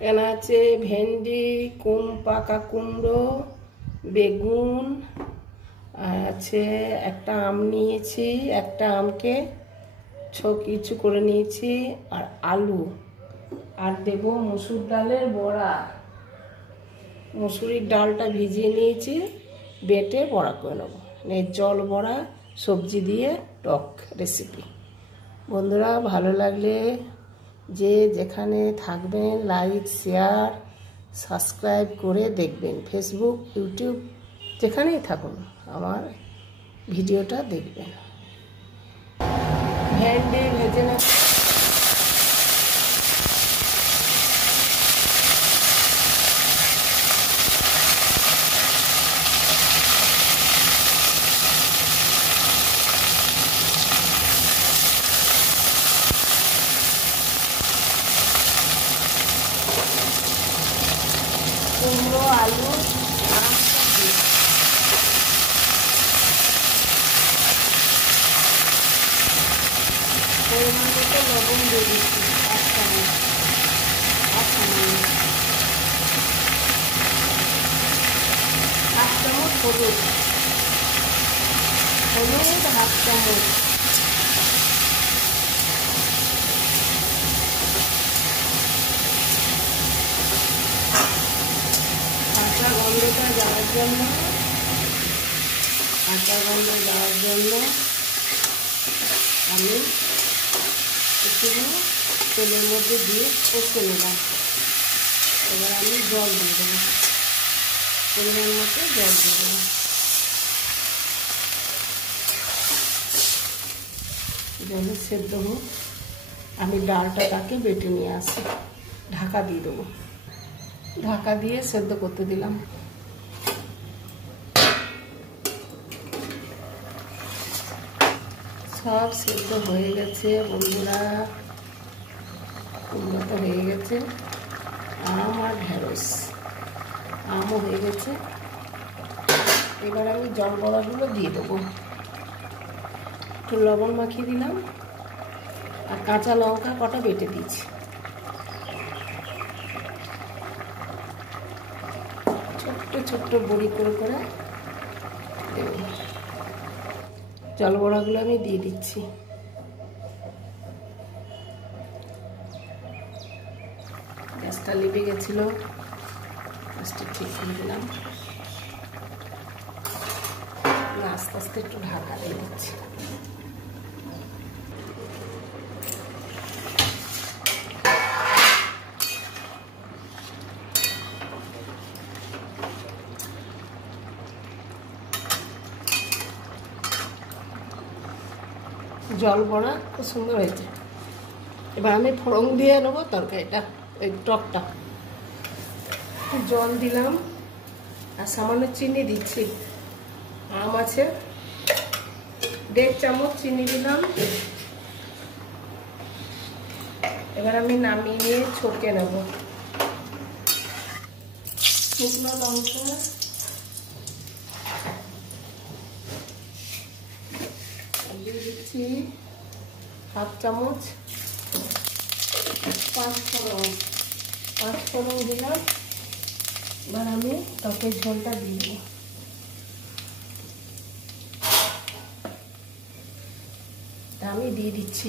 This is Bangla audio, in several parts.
এখানে আছে ভেন্ডি, পাকা কুমড়ো, বেগুন, আর আছে একটা আম নিয়েছি, একটা আমকে কিছু করে নিয়েছি, আর আলু, আর দেব মসুর ডালের বড়া। মসুরির ডালটা ভিজিয়ে নিয়েছি, বেটে বড়া করে নেবো। জল বড়া সবজি দিয়ে টক রেসিপি। বন্ধুরা ভালো লাগলে যে যেখানে থাকবেন লাইক, শেয়ার, সাবস্ক্রাইব করে দেখবেন। ফেসবুক, ইউটিউব যেখানেই থাকুন আমার ভিডিওটা দেখবেন। ভেন্ডি ভেজে নেব। কুমড়ো, আলু, পরিমাণ মতো লবণ দিয়ে দিচ্ছি, 1 চামচ, 1 চামচ হলুদ, 1 চামচ, কাঁচা গন্ধটা যাওয়ার জন্য আমি একটু তেলের মধ্যে দিয়ে কষে নিলাম। এবার আমি জল দিয়ে দেবো, পরিমাণ মতো জল দিয়ে দেবো। জলে সেদ্ধ হোক, আমি ডালটা তাকে বেটে নিয়ে আসি। ঢাকা দিয়ে দেবো, ঢাকা দিয়ে সেদ্ধ করতে দিলাম। সব সেদ্ধ হয়ে গেছে বন্ধুরা, কুমড়ো তো হয়ে গেছে, আম আর ঢেঁড়স, আমও হয়ে গেছে। এবার আমি জল বড়াগুলো দিয়ে দেবো। একটু লবণ মাখিয়ে দিলাম, আর কাঁচা লঙ্কা কটা বেটে দিয়েছি। ছোট্ট ছোট্ট বড়ি করে করে দেব। জল বড়াগুলো আমি দিয়ে দিচ্ছি। গ্যাসটা লিপে গেছিল, গ্যাসটা ঠিক করে দিলাম। আস্তে আস্তে একটু ঢাকা দিয়ে দিচ্ছি। জল বড়া খুব সুন্দর হয়েছে। এবার আমি ফোড়ন দিয়ে নেবো তরকারিটা, ওই টকটা। জল দিলাম আর সামান্য চিনি দিচ্ছি। আম আছে, 1.5 চামচ চিনি দিলাম। এবার আমি নামিয়ে নিয়ে ছকে নেব। শুকনো লঙ্কা, দিয়ে দিচ্ছি 1/2 চামচ পাঁচফোড়ন দিলাম। এবার আমি টকের ঝোলটা দিয়ে দেবো। আমি দিয়ে দিচ্ছি।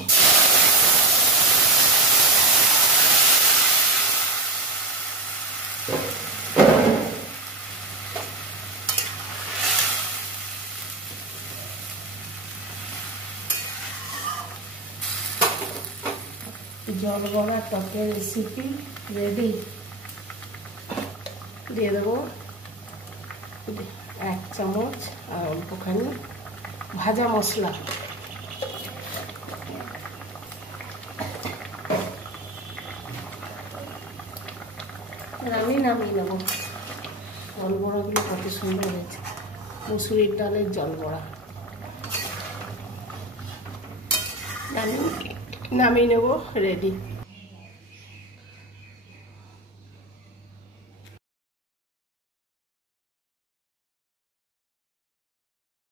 জল বড়া টকের রেসিপি রেডি। দিয়ে দেবো 1 চামচ আর অল্পখানি ভাজা মশলা। আমি নামিয়ে নেবো। জল বড়াগুলো কত সুন্দর হয়েছে, মসুরির ডালের জল বড়া। নামিয়ে নেবো, রেডি।